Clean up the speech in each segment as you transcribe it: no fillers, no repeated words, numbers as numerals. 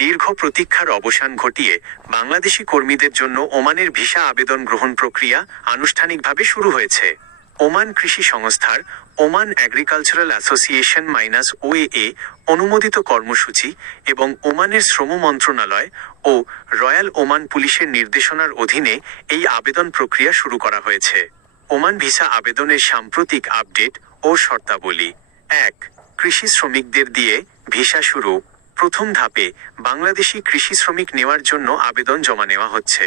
দীর্ঘ প্রতীক্ষার অবসান ঘটিয়ে বাংলাদেশি কর্মীদের জন্য ওমানের ভিসা আবেদন গ্রহণ প্রক্রিয়া আনুষ্ঠানিকভাবে শুরু হয়েছে। ওমান কৃষি সংস্থার ওমান এগ্রিকালচারাল অ্যাসোসিয়েশন -ওএএ অনুমোদিত কর্মসূচি এবং ওমানের শ্রম মন্ত্রণালয় ও রয়্যাল ওমান পুলিশের নির্দেশনার অধীনে এই আবেদন প্রক্রিয়া শুরু করা হয়েছে। ওমান ভিসা আবেদনের সাম্প্রতিক আপডেট ও শর্তাবলী। ১. কৃষি শ্রমিকদের দিয়ে ভিসা শুরু। প্রথম ধাপে বাংলাদেশি কৃষি শ্রমিক নেওয়ার জন্য আবেদন জমা নেওয়া হচ্ছে।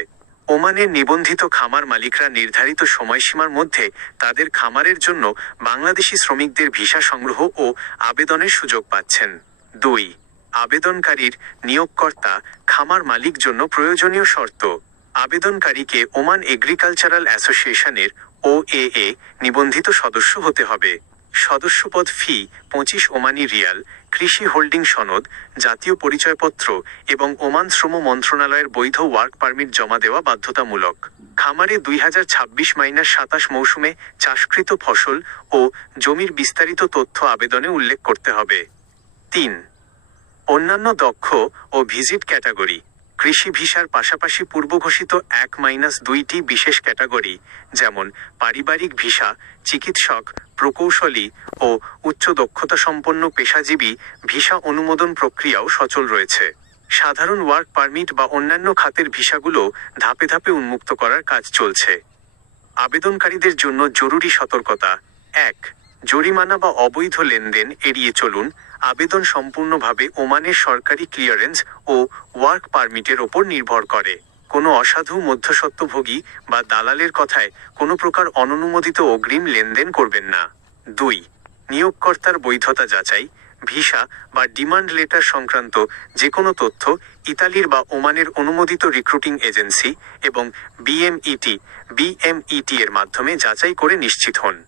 ওমানের নিবন্ধিত খামার মালিকরা নির্ধারিত সময়সীমার মধ্যে তাদের খামারের জন্য বাংলাদেশি শ্রমিকদের ভিসা সংগ্রহ ও আবেদনের সুযোগ পাচ্ছেন। ২. আবেদনকারীর নিয়োগকর্তা খামার মালিক জন্য প্রয়োজনীয় শর্ত। আবেদনকারীকে ওমান এগ্রিকালচারাল অ্যাসোসিয়েশনের ওএএ নিবন্ধিত সদস্য হতে হবে। সদস্যপদ ফি 25 ওমানি রিয়াল, কৃষি হোল্ডিং সনদ, জাতীয় পরিচয়পত্র এবং ওমান শ্রম মন্ত্রণালয়ের বৈধ ওয়ার্ক পারমিট জমা দেওয়া বাধ্যতামূলক। খামারে 2026-27 মৌসুমে চাষকৃত ফসল ও জমির বিস্তারিত তথ্য আবেদনে উল্লেখ করতে হবে। ৩. অন্যান্য দক্ষ ও ভিজিট ক্যাটাগরি। কৃষি ভিসার পাশাপাশি পূর্বঘোষিত 1-2টি বিশেষ ক্যাটাগরি যেমন পারিবারিক ভিসা, চিকিৎসক, প্রকৌশলী ও উচ্চ দক্ষতা সম্পন্ন পেশাজীবী ভিসা অনুমোদন প্রক্রিয়াও সচল রয়েছে। সাধারণ ওয়ার্ক পারমিট বা অন্যান্য খাতের ভিসাগুলো ধাপে ধাপে উন্মুক্ত করার কাজ চলছে। আবেদনকারীদের জন্য জরুরি সতর্কতা। ১. জরিমানা বা অবৈধ লেনদেন এড়িয়ে চলুন। আবেদন সম্পূর্ণভাবে ওমানের সরকারি ক্লিয়ারেন্স ও ওয়ার্ক পারমিটের ওপর নির্ভর করে। কোনো অসাধু মধ্যস্বত্বভোগী বা দালালের কথায় কোনো প্রকার অননুমোদিত অগ্রিম লেনদেন করবেন না। ২. নিয়োগকর্তার বৈধতা যাচাই। ভিসা বা ডিমান্ড লেটার সংক্রান্ত যে কোনো তথ্য ইতালির বা ওমানের অনুমোদিত রিক্রুটিং এজেন্সি এবং বিএমইটি এর মাধ্যমে যাচাই করে নিশ্চিত হন।